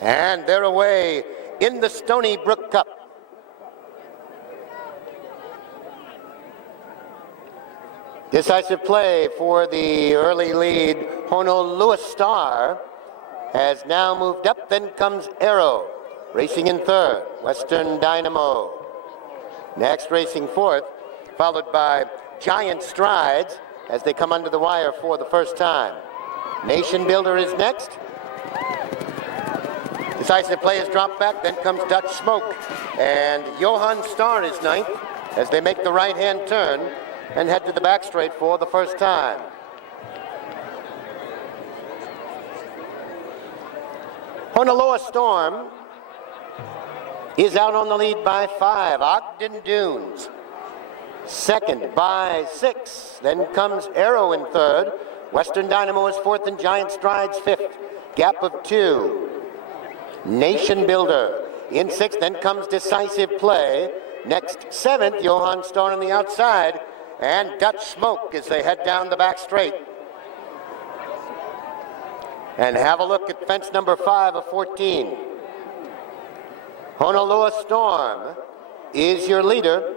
And they're away in the Stoneybrook Cup. Decisive play for the early lead. Honolulu Star has now moved up. Then comes Arrow, racing in third. Western Dynamo next, racing fourth, followed by Giant Strides as they come under the wire for the first time. Nation Builder is next. Decisive play is dropped back. Then comes Dutch Smoke. And Johann Star is ninth as they make the right-hand turn and head to the back straight for the first time. Honolulu Storm is out on the lead by 5. Ogden Dunes second by 6. Then comes Arrow in third. Western Dynamo is fourth and Giant Strides fifth. Gap of 2. Nation Builder in sixth. Then comes Decisive Play. Next, seventh, Johann Star on the outside. And Dutch Smoke as they head down the back straight. And have a look at fence number 5 of 14. Honolulu Storm is your leader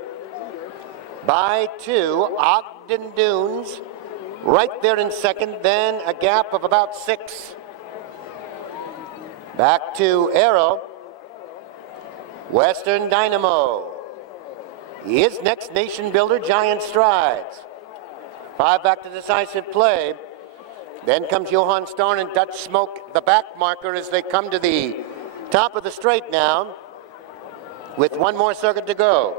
by 2. Ogden Dunes right there in second, then a gap of about 6. Back to Arrow. Western Dynamo is next. Nation Builder, Giant Strides. 5 back to Decisive Play. Then comes Johann Star and Dutch Smoke, the back marker, as they come to the top of the straight now with one more circuit to go.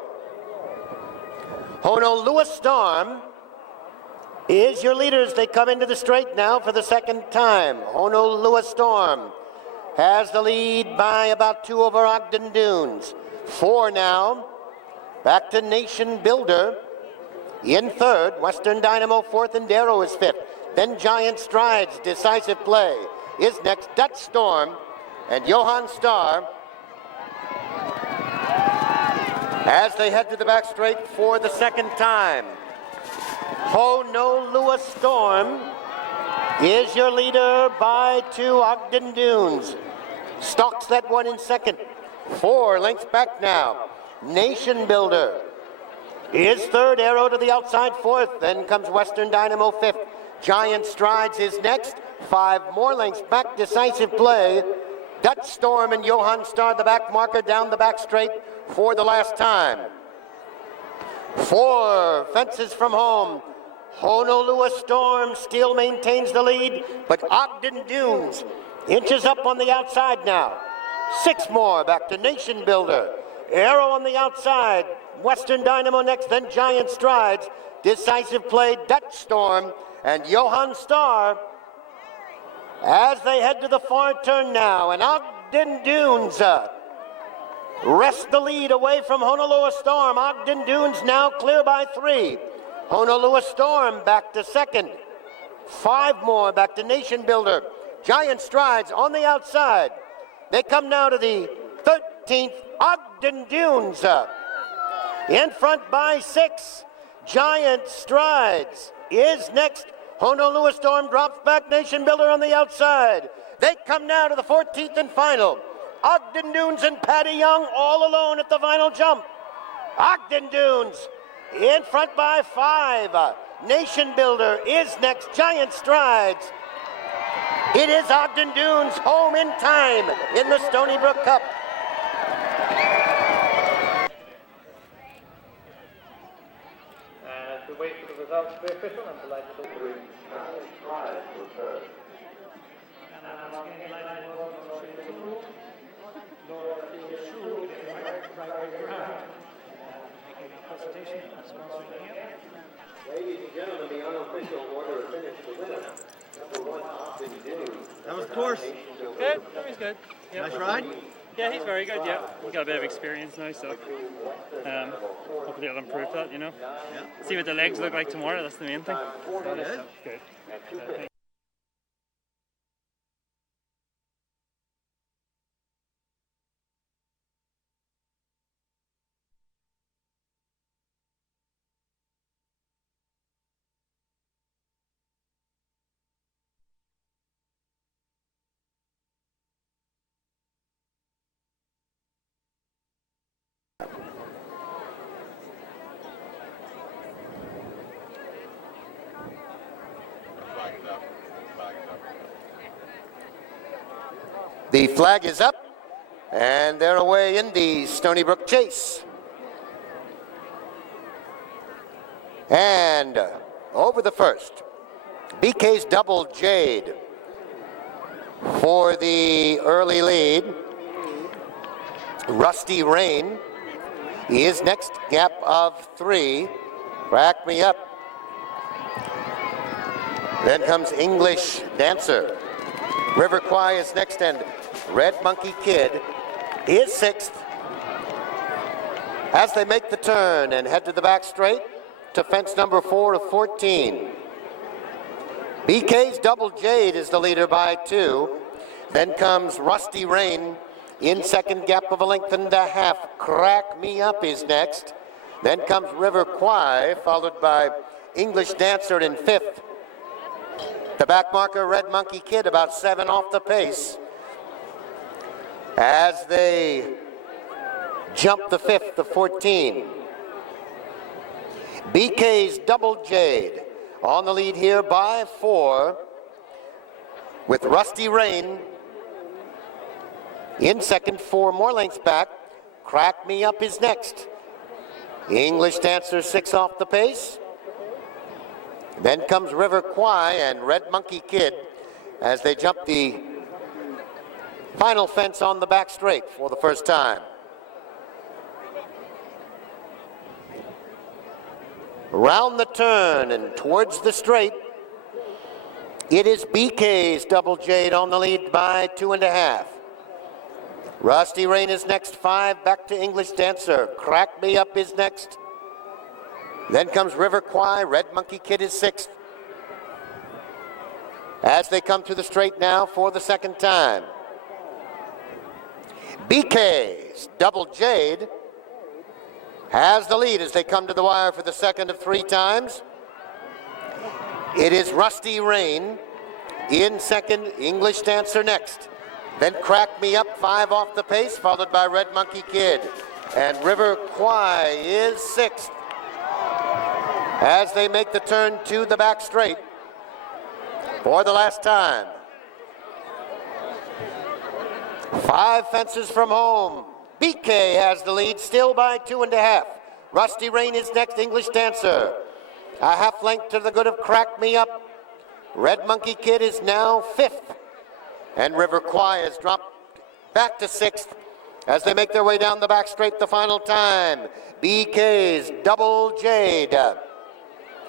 Honolulu Storm is your leader as they come into the straight now for the second time. Honolulu Storm has the lead by about 2 over Ogden Dunes. 4 now. Back to Nation Builder in third. Western Dynamo fourth and Darrow is fifth. Then Giant Strides, Decisive Play is next. Dutch Storm and Johann Star as they head to the back straight for the second time. Honolulu Storm is your leader by 2. Ogden Dunes stalks that one in second. 4 lengths back now. Nation Builder is third. Arrow to the outside fourth. Then comes Western Dynamo fifth. Giant Strides is next. 5 more lengths back. Decisive Play. Dutch Storm and Johann Star, the back marker, down the back straight for the last time. 4 fences from home. Honolulu Storm still maintains the lead, but Ogden Dunes inches up on the outside now. 6 more back to Nation Builder. Arrow on the outside. Western Dynamo next, then Giant Strides. Decisive Play, Dutch Storm, and Johann Star as they head to the far turn now. And Ogden Dunes wrest the lead away from Honolulu Storm. Ogden Dunes now clear by 3. Honolulu Storm back to second. 5 more back to Nation Builder. Giant Strides on the outside. They come now to the 13th. Ogden Dunes in front by 6. Giant Strides is next. Honolulu Storm drops back. Nation Builder on the outside. They come now to the 14th and final. Ogden Dunes and Patty Young all alone at the final jump. Ogden Dunes in front by 5. Nation Builder is next. Giant Strides. It is Ogden Dunes home in time in the Stoneybrook Cup. To wait for the results to be official, I'm delighted to Ladies and gentlemen, the unofficial order of finish the winner. Number 1, Ogden Dunes. That was the course. Good, he's good. Yep. Nice ride? Yeah, he's very good, yeah. He's got a bit of experience now, so hopefully he'll improve that, you know. Yeah. See what the legs look like tomorrow, that's the main thing. Good. Good. The flag is up, and they're away in the Stoneybrook Chase. And over the first, BK's Double Jade for the early lead. Rusty Rain is next, gap of 3. Crack Me Up. Then comes English Dancer. River Kwai is next, and Red Monkey Kid is 6th. As they make the turn and head to the back straight to fence number 4 of 14. BK's Double Jade is the leader by 2. Then comes Rusty Rain in second, gap of a length and a half. Crack Me Up is next. Then comes River Kwai, followed by English Dancer in 5th. The back marker, Red Monkey Kid, about 7 off the pace. As they jump the 5th of 14. BK's Double Jade on the lead here by 4, with Rusty Rain in second, 4 more lengths back. Crack Me Up is next. English Dancer 6 off the pace. Then comes River Kwai and Red Monkey Kid as they jump the final fence on the back straight for the first time. Round the turn and towards the straight, it is BK's Double Jade on the lead by 2.5. Rusty Rain is next, 5, back to English Dancer. Crack Me Up is next. Then comes River Kwai, Red Monkey Kid is 6th. As they come to the straight now for the second time. BK's Double Jade has the lead as they come to the wire for the second of 3 times. It is Rusty Rain in second, English Dancer next. Then Crack Me Up, 5 off the pace, followed by Red Monkey Kid. And River Kwai is 6th. As they make the turn to the back straight for the last time. 5 fences from home. BK has the lead, still by 2.5. Rusty Rain is next, English Dancer. A half length to the good of Crack Me Up. Red Monkey Kid is now 5th. And River Kwai has dropped back to 6th as they make their way down the back straight the final time. BK's Double Jade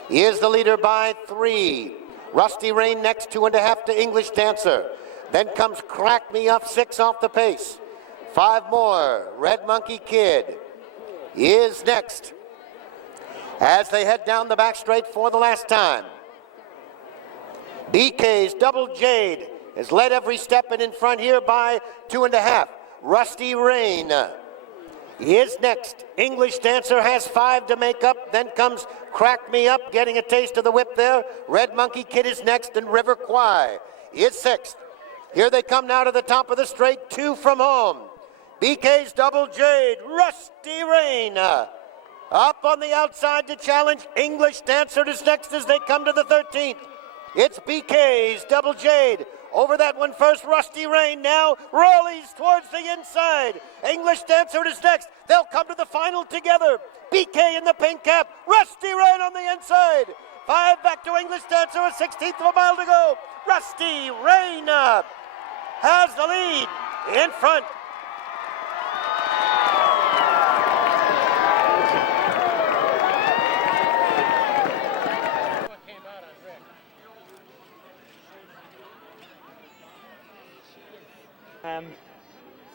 is the leader by 3. Rusty Rain next, 2.5 to English Dancer. Then comes Crack Me Up, 6 off the pace. 5 more. Red Monkey Kid is next as they head down the back straight for the last time. BK's Double Jade has led every step and in front here by 2.5. Rusty Rain is next. English Dancer has 5 to make up. Then comes Crack Me Up, getting a taste of the whip there. Red Monkey Kid is next, and River Kwai is 6th. Here they come now to the top of the straight, 2 from home. BK's Double Jade, Rusty Rain up on the outside to challenge. English Dancer is next as they come to the 13th. It's BK's Double Jade. Over that one first, Rusty Rain now rollies towards the inside. English Dancer is next. They'll come to the final together. BK in the pink cap, Rusty Rain on the inside. 5 back to English Dancer, a 16th of a mile to go. Rusty Rain has the lead in front.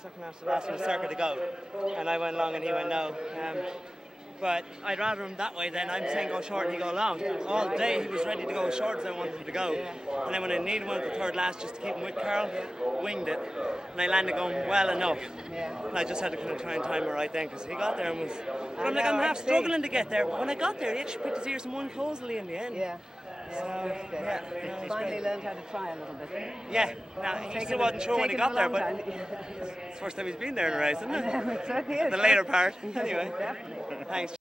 Second after last was circuit to go, and I went long and he went no. But I'd rather him that way than I'm saying go short and he go long. All day he was ready to go as short as I wanted him to go. And then when I needed one at the third last just to keep him with Carl, winged it. And I landed going well enough. And I just had to kind of try and time it right then because he got there and was... But I'm like, I'm half struggling to get there. But when I got there, he actually picked his ears and won cozily in the end. So, He's finally learned how to try a little bit. Yeah, now he still wasn't sure when he got there, but it's the first time he's been there in a race, isn't it? It certainly is. The later part. Anyway, Definitely. thanks.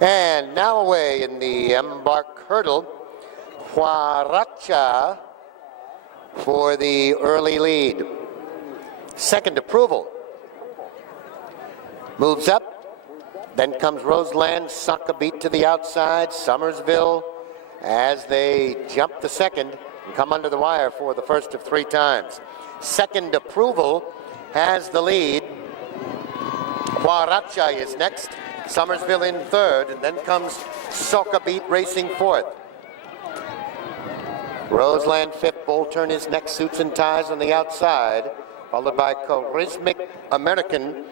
And now away in the Embarq hurdle, Huaracha for the early lead. Second approval. Moves up, then comes Roseland, Suckabee to the outside, Somersville as they jump the second and come under the wire for the first of 3 times. Second approval has the lead. Huaracha is next, Somersville in third, and then comes Suckabee racing fourth. Roseland fifth, Bowl Turn is next, Suits and Ties on the outside, followed by Charismatic American,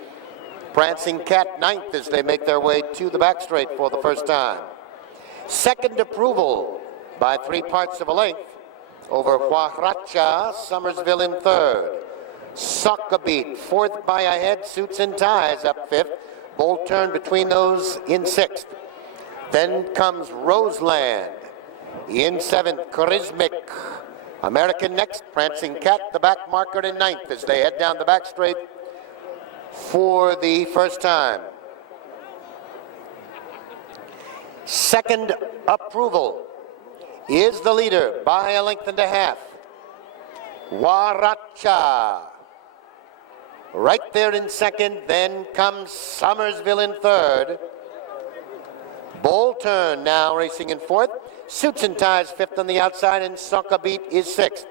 Prancing Cat ninth as they make their way to the back straight for the first time. Second approval by 3 parts of a length over Huaracha, Somersville in third. Suckabee fourth by a head, Suits and Ties up fifth, Bowl Turn between those in sixth. Then comes Roseland. In seventh, Charismatic American next, Prancing Cat, the back marker in ninth as they head down the back straight for the first time. Second approval is the leader by a length and a half. Huaracha. Right there in second, then comes Somersville in third. Bowl Turn now racing in fourth. Suits and Ties fifth on the outside, and Suckabee is sixth.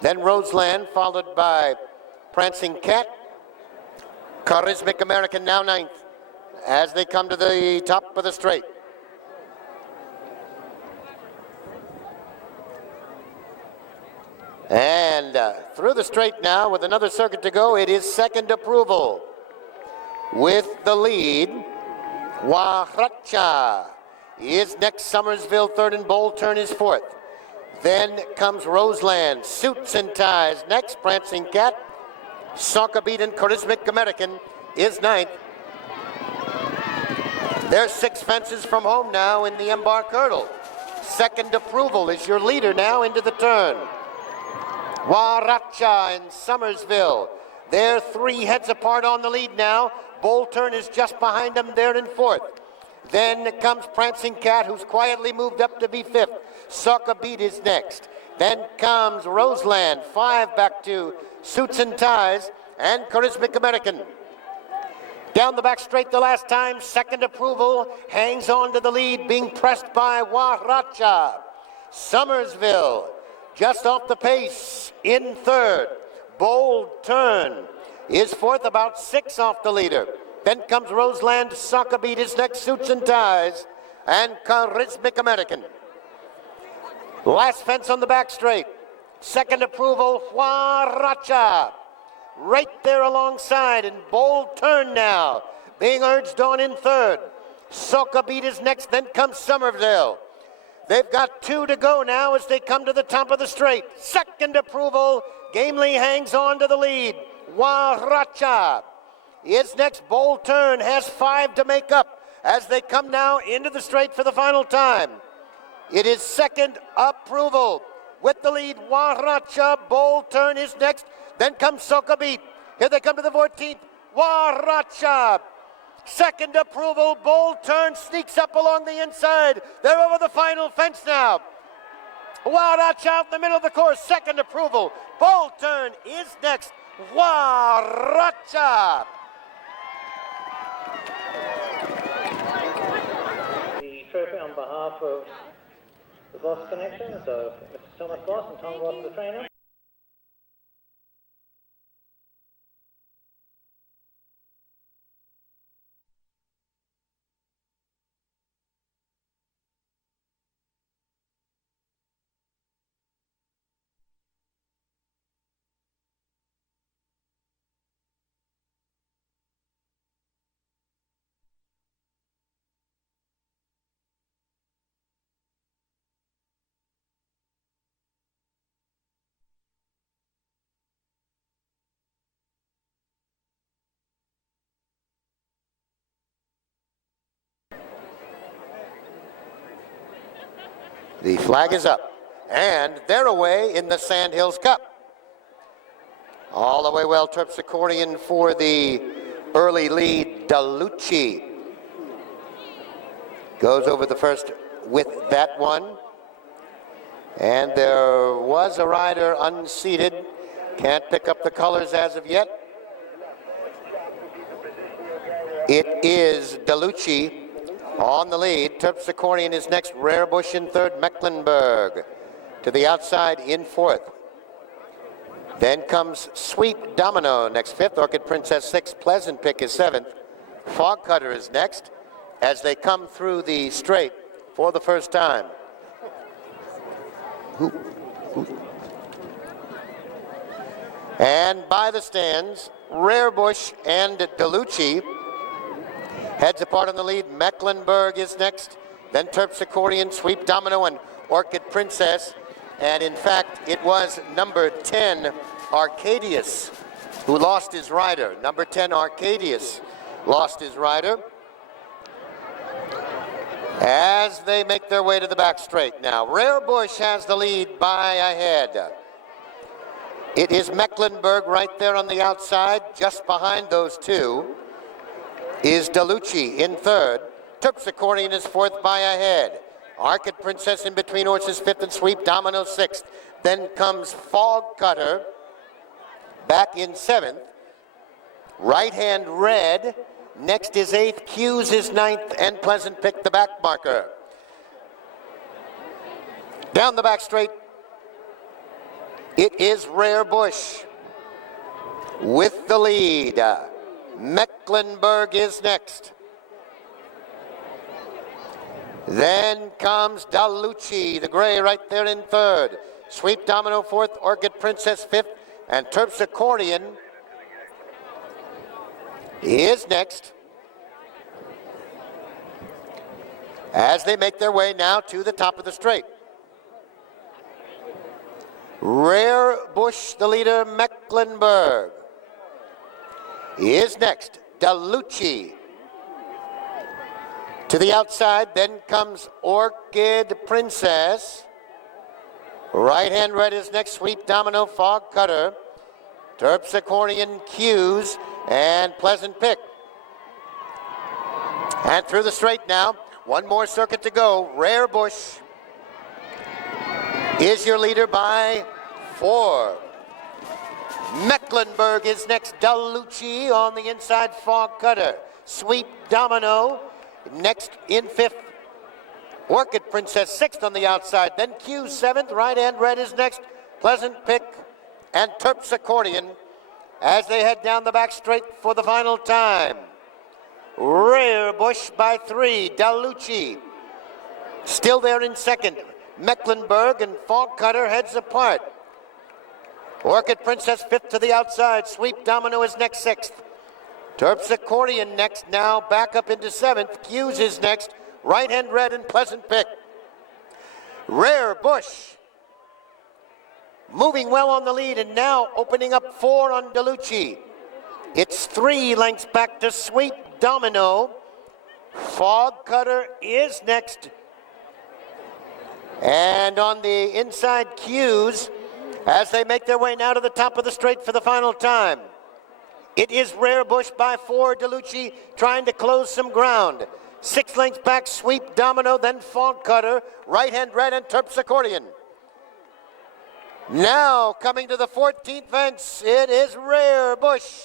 Then Roseland, followed by Prancing Cat. Charismatic American now ninth as they come to the top of the straight. And through the straight now with another circuit to go, it is second approval. With the lead, Huaracha is next, Somersville third, and Bowl Turn is fourth. Then comes Roseland, Suits and Ties next, Prancing Cat, Suckabee and Charismatic American is ninth. There's 6 fences from home now in the Embarq hurdle. Second approval is your leader now into the turn. Huaracha and Somersville. They're 3 heads apart on the lead now. Bowl Turn is just behind them there in fourth. Then comes Prancing Cat, who's quietly moved up to be fifth. Suckabee is next. Then comes Roseland, 5 back to Suits and Ties and Charismatic American. Down the back straight the last time, second approval hangs on to the lead, being pressed by Huaracha. Somersville just off the pace in third. Bold Turn is fourth, about 6 off the leader. Then comes Roseland, Suckabee is next, Suits and Ties, and Charismatic American. Last fence on the back straight. Second approval, Huaracha. Right there alongside, and Bold Turn now, being urged on in third. Suckabee is next, then comes Somersville. They've got 2 to go now as they come to the top of the straight. Second approval, gamely hangs on to the lead. Huaracha is next. Bold Turn has 5 to make up as they come now into the straight for the final time. It is second approval with the lead. Huaracha, Bold Turn is next. Then comes Suckabee. Here they come to the 14th. Huaracha. Second approval, Bold Turn sneaks up along the inside. They're over the final fence now. Huaracha out in the middle of the course. Second approval, Bold Turn is next. Huaracha. The trophy on behalf of the Boss Connection, so Mr. Thomas Boss and Tom Boss, the trainer. The flag is up, and they're away in the Sandhills Cup. All the way well, Terpsichorean for the early lead, Dalucci. goes over the first with that one. And there was a rider unseated. Can't pick up the colors as of yet. It is DeLucci on the lead. Terpsichorean is next. Rare Bush in third. Mecklenburg to the outside in fourth. Then comes Sweet Domino next fifth. Orchid Princess sixth. Pleasant Pick is seventh. Fog Cutter is next as they come through the straight for the first time. And by the stands, Rare Bush and DeLucci. Heads apart on the lead. Mecklenburg is next. Then Terpsichorean, Sweet Domino, and Orchid Princess. And in fact, it was number 10, Arcadius, who lost his rider. Number 10, Arcadius, lost his rider. As they make their way to the back straight now. Rare Bush has the lead by a head. It is Mecklenburg right there on the outside. Just behind those two is DeLucci in third. Terpsichorean is fourth by a head. Orchid Princess in between horses fifth and Sweet Domino sixth. Then comes Fog Cutter back in seventh. Right Hand Red. Next is eighth. Q's is ninth, and Pleasant Pick the back marker. Down the back straight, it is Rare Bush with the lead. Mecklenburg is next. Then comes DeLucci, the gray right there in third. Sweet Domino fourth, Orchid Princess fifth, and Terpsichorean is next. As they make their way now to the top of the straight. Rare Bush, the leader. Mecklenburg is next. DeLucci to the outside. Then comes Orchid Princess. Right Hand Red is next. Sweet Domino, Fog Cutter, Terpsichorean, Q's, and Pleasant Pick. And through the straight now. One more circuit to go. Rare Bush is your leader by 4. Mecklenburg is next. DeLucci on the inside. Fog Cutter. Sweet Domino next in fifth. Orchid Princess sixth on the outside. Then Q seventh. Right Hand Red is next. Pleasant Pick and Terpsichorean as they head down the back straight for the final time. Rare Bush by 3. DeLucci still there in second. Mecklenburg and Fog Cutter heads apart. Orchid Princess fifth to the outside. Sweet Domino is next sixth. Terpsichorean next now back up into seventh. Q's is next. Right Hand Red and Pleasant Pick. Rare Bush moving well on the lead and now opening up 4 on DeLucci. It's 3 lengths back to Sweet Domino. Fog Cutter is next. And on the inside, Q's as they make their way now to the top of the straight for the final time. It is Rare Bush by 4. DeLucci trying to close some ground. 6 lengths back, Sweet Domino, then Fog Cutter, Right Hand Red, and Terpsichorean. Now coming to the 14th fence, it is Rare Bush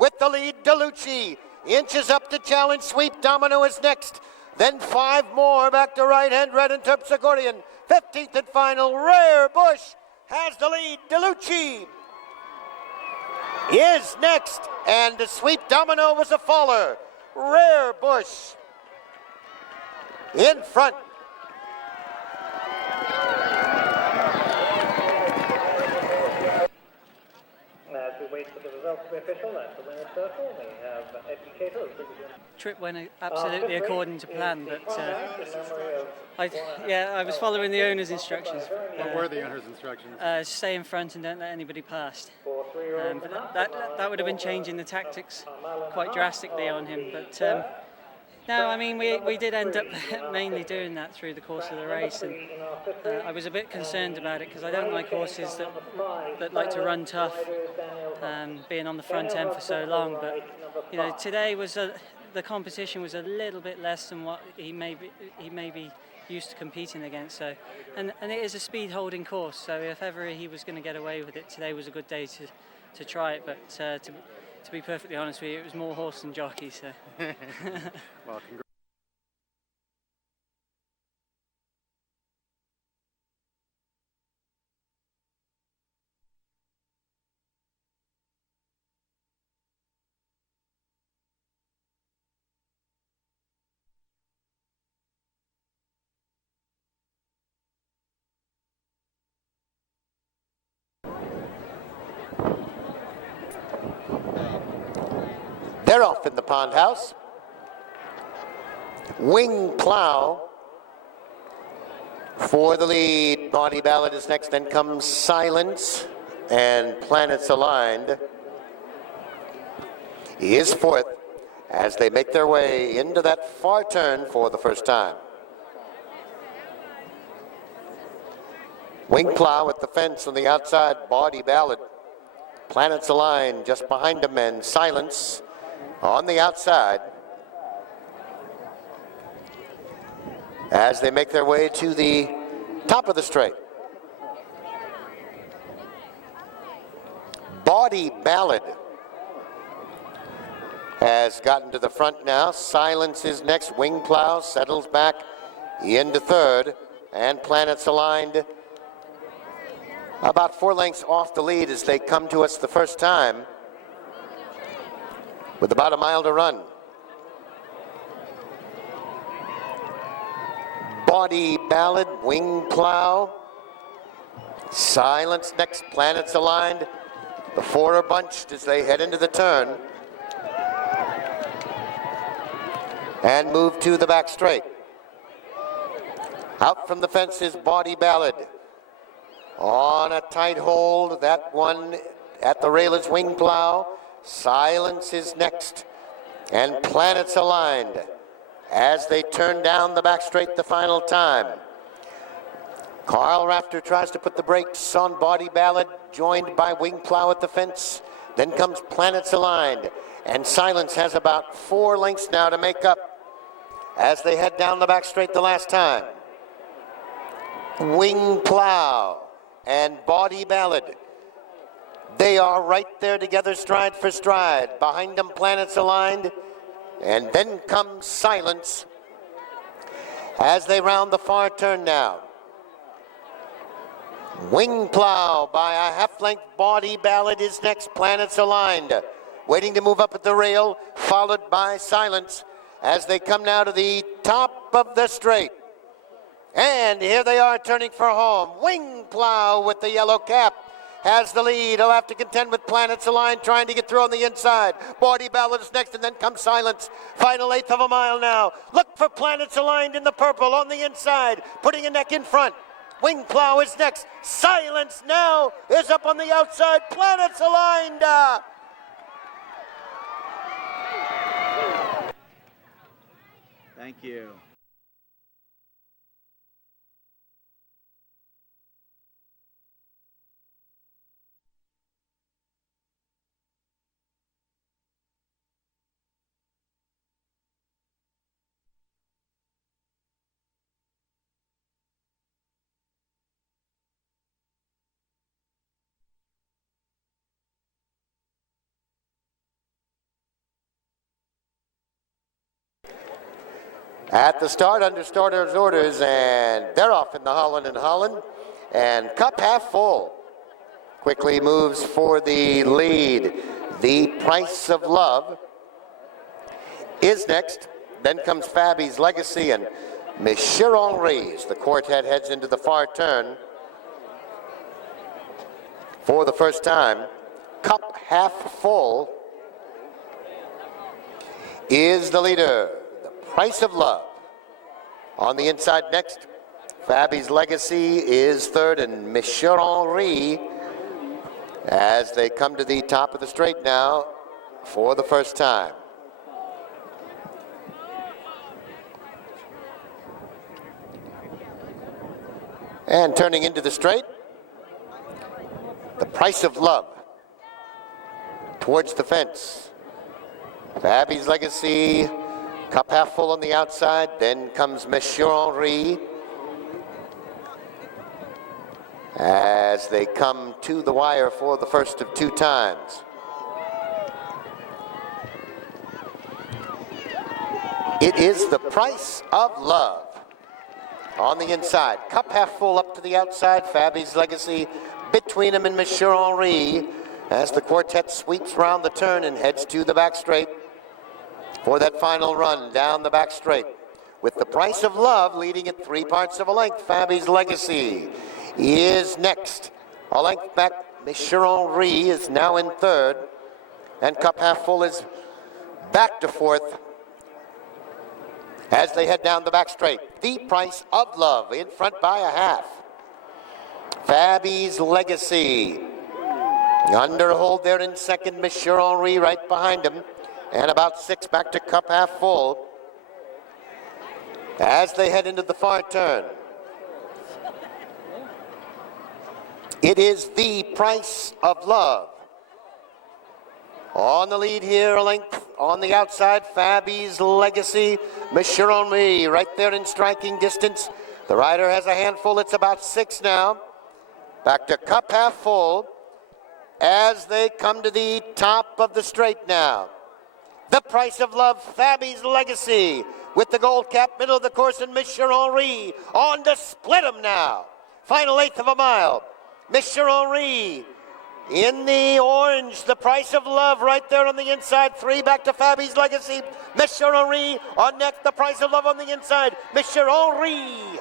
with the lead. DeLucci inches up to challenge. Sweet Domino is next. Then 5 more back to Right Hand Red and Terpsichorean. 15th and final, Rare Bush has the lead. DeLucci is next, and the Sweet Domino was a faller. Rare Bush in front. As we wait for the results to be official, that's the winner's circle. We have educators. Trip went absolutely according to plan, but I was following the owner's instructions. What were the owner's instructions? Stay in front and don't let anybody past. But that would have been changing the tactics quite drastically on him. But no, I mean we did end up mainly doing that through the course of the race, and I was a bit concerned about it because I don't like horses that like to run tough, being on the front end for so long. But you know, today was the competition was a little bit less than what he may be used to competing against. So, and it is a speed holding course. So if ever he was going to get away with it, today was a good day to try it. But to be perfectly honest with you, it was more horse than jockey. So. Well, They're off in the pond house. Wing Plow for the lead. Body Ballad is next, then comes Silence, and Planets Aligned is fourth as they make their way into that far turn for the first time. Wing Plow at the fence on the outside, Body Ballad. Planets Aligned just behind them, and Silence on the outside as they make their way to the top of the straight. Body Ballad has gotten to the front now. Silence is next. Wing Plow settles back into third, and Planets Aligned about 4 lengths off the lead as they come to us the first time with about a mile to run. Body Ballad, Wing Plow, Silence next, Planets Aligned. The 4 are bunched as they head into the turn and move to the back straight. Out from the fence is Body Ballad. On a tight hold, that one at the rail is Wing Plow. Silence is next, and Planets Aligned as they turn down the back straight the final time. Carl Rafter tries to put the brakes on Body Ballad, joined by Wing Plow at the fence. Then comes Planets Aligned, and Silence has about 4 lengths now to make up as they head down the back straight the last time. Wing Plow and Body Ballad, they are right there together, stride for stride. Behind them, Planets Aligned, and then comes Silence as they round the far turn now. Wing Plow by a half-length. Body Ballad is next. Planets Aligned waiting to move up at the rail, followed by Silence as they come now to the top of the straight. And here they are turning for home. Wing Plow with the yellow cap has the lead. He'll have to contend with Planets Aligned trying to get through on the inside. Body Ballad is next, and then comes Silence. Final 1/8 of a mile now. Look for Planets Aligned in the purple on the inside, putting a neck in front. Wing Plow is next. Silence now is up on the outside. Planets Aligned. Thank you. At the start, under starter's orders, and they're off in the Holland and Holland. And cup half full. Quickly moves for the lead. The Price of Love is next. Then comes Fabi's Legacy and Monsieur Henri's. The quartet heads into the far turn for the first time. Cup half full is the leader. Price of Love. On the inside next, Fabi's Legacy is third, and Monsieur Henri as they come to the top of the straight now for the first time. And turning into the straight, the Price of Love towards the fence. Fabby's Legacy, cup half full on the outside. Then comes Monsieur Henri as they come to the wire for the first of 2 times. It is the Price of Love on the inside. Cup half full up to the outside. Fabby's Legacy between him and Monsieur Henri as the quartet sweeps round the turn and heads to the back straight for that final run down the back straight. With the Price of Love leading at 3 parts of a length. Fabby's Legacy is next. A length back. Monsieur Henri is now in third. And cup half full is back to fourth as they head down the back straight. The Price of Love in front by a half. Fabby's Legacy. Underhold there in second. Monsieur Henri right behind him. And about 6 back to cup half full as they head into the far turn. It is the Price of Love. On the lead here, a length on the outside, Fabby's Legacy. Monsieur Henri right there in striking distance. The rider has a handful. It's about 6 now. Back to cup half full as they come to the top of the straight now. The Price of Love, Fabby's Legacy with the gold cap, middle of the course, and Monsieur Henri on to split him now. Final 1/8 of a mile. Monsieur Henri in the orange, the Price of Love right there on the inside. 3 back to Fabby's Legacy. Monsieur Henri on next, the Price of Love on the inside. Monsieur Henri.